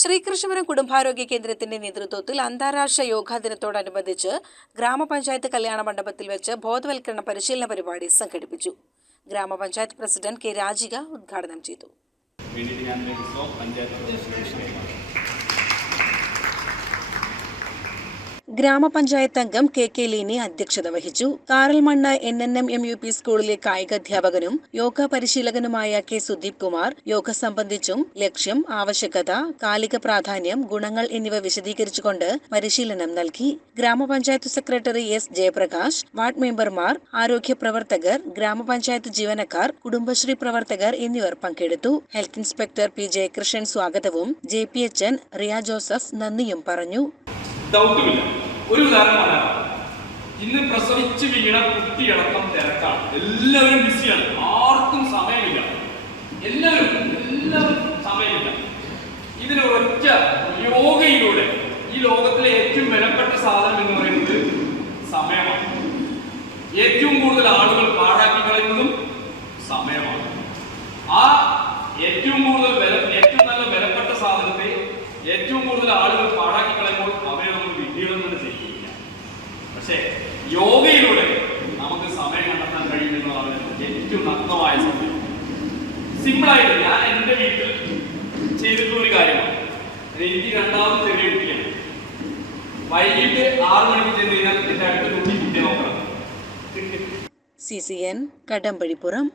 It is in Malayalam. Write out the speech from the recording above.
ശ്രീകൃഷ്ണപുരം കുടുംബാരോഗ്യ കേന്ദ്രത്തിന്റെ നേതൃത്വത്തിൽ അന്താരാഷ്ട്ര യോഗാ ദിനത്തോടനുബന്ധിച്ച് ഗ്രാമപഞ്ചായത്ത് കല്യാണ മണ്ഡപത്തിൽ വെച്ച് ബോധവൽക്കരണ പരിശീലന പരിപാടി സംഘടിപ്പിച്ചു. ഗ്രാമപഞ്ചായത്ത് പ്രസിഡന്റ് കെ രാജിക ഉദ്ഘാടനം ചെയ്തു വേണ്ടിയിട്ട് ഞാൻ സോ പഞ്ചായത്ത് സെക്രട്ടറിയാണ് ഗ്രാമപഞ്ചായത്ത് അംഗം കെ കെ ലീനി അധ്യക്ഷത വഹിച്ചു. Karalmanna N N M M U P സ്കൂളിലെ കായികാധ്യാപകനും യോഗ പരിശീലകനുമായ കെ സുദീപ് കുമാർ യോഗ സംബന്ധിച്ചും ലക്ഷ്യം ആവശ്യകത കാലിക പ്രാധാന്യം ഗുണങ്ങൾ എന്നിവ വിശദീകരിച്ചുകൊണ്ട് പരിശീലനം നൽകി. ഗ്രാമപഞ്ചായത്ത് സെക്രട്ടറി എസ് ജയപ്രകാശ് വാർഡ് മെമ്പർമാർ ആരോഗ്യ പ്രവർത്തകർ ഗ്രാമപഞ്ചായത്ത് ജീവനക്കാർ കുടുംബശ്രീ പ്രവർത്തകർ എന്നിവർ പങ്കെടുത്തു. Health inspector P J Krishnan സ്വാഗതവും J P H N Riya Joseph നന്ദിയും പറഞ്ഞു. ഡൗട്ടുമില്ല ഒരു ഉദാഹരണം പറയാം. ഇന്ന് പ്രസവിച്ച് വീണ കുട്ടിയടക്കം തിരക്കാണ്. എല്ലാവരും ബിസിയാണ്. ആർക്കും സമയമില്ല. എല്ലാവരും എല്ലാവരും സമയമില്ല. ഇതിന് ഒറ്റ യോഗയിലൂടെ ഈ ലോകത്തിലെ ഏറ്റവും വിലപ്പെട്ട സാധനം എന്ന് പറയുന്നത് സമയമാണ്. ഏറ്റവും കൂടുതൽ ആളുകൾ പാഴാക്കി കളയുന്നതും സമയമാണ്. ആ ഏറ്റവും കൂടുതൽ ഏറ്റവും നല്ല വിലപ്പെട്ട സാധനത്തെ ഏറ്റവും കൂടുതൽ ആളുകൾ പക്ഷേ യോഗയിലൂടെ നമുക്ക് സമയം കണ്ടെത്താൻ കഴിയുന്നതാണ് ഏറ്റവും നഗ്നമായ സമയം സിമ്പിളായിട്ട് ഞാൻ എന്റെ വീട്ടിൽ ചെയ്തിട്ടുള്ള ഒരു കാര്യമാണ്. എനിക്ക് രണ്ടാമത് ചെറിയ കുട്ടിയാണ്. വൈകിട്ട് ആറ് മണിക്ക് ചെന്ന് കഴിഞ്ഞാൽ എന്റെ അടുത്ത കുട്ടി കുട്ടിയെ നോക്കണം. C C N Kadampazhipuram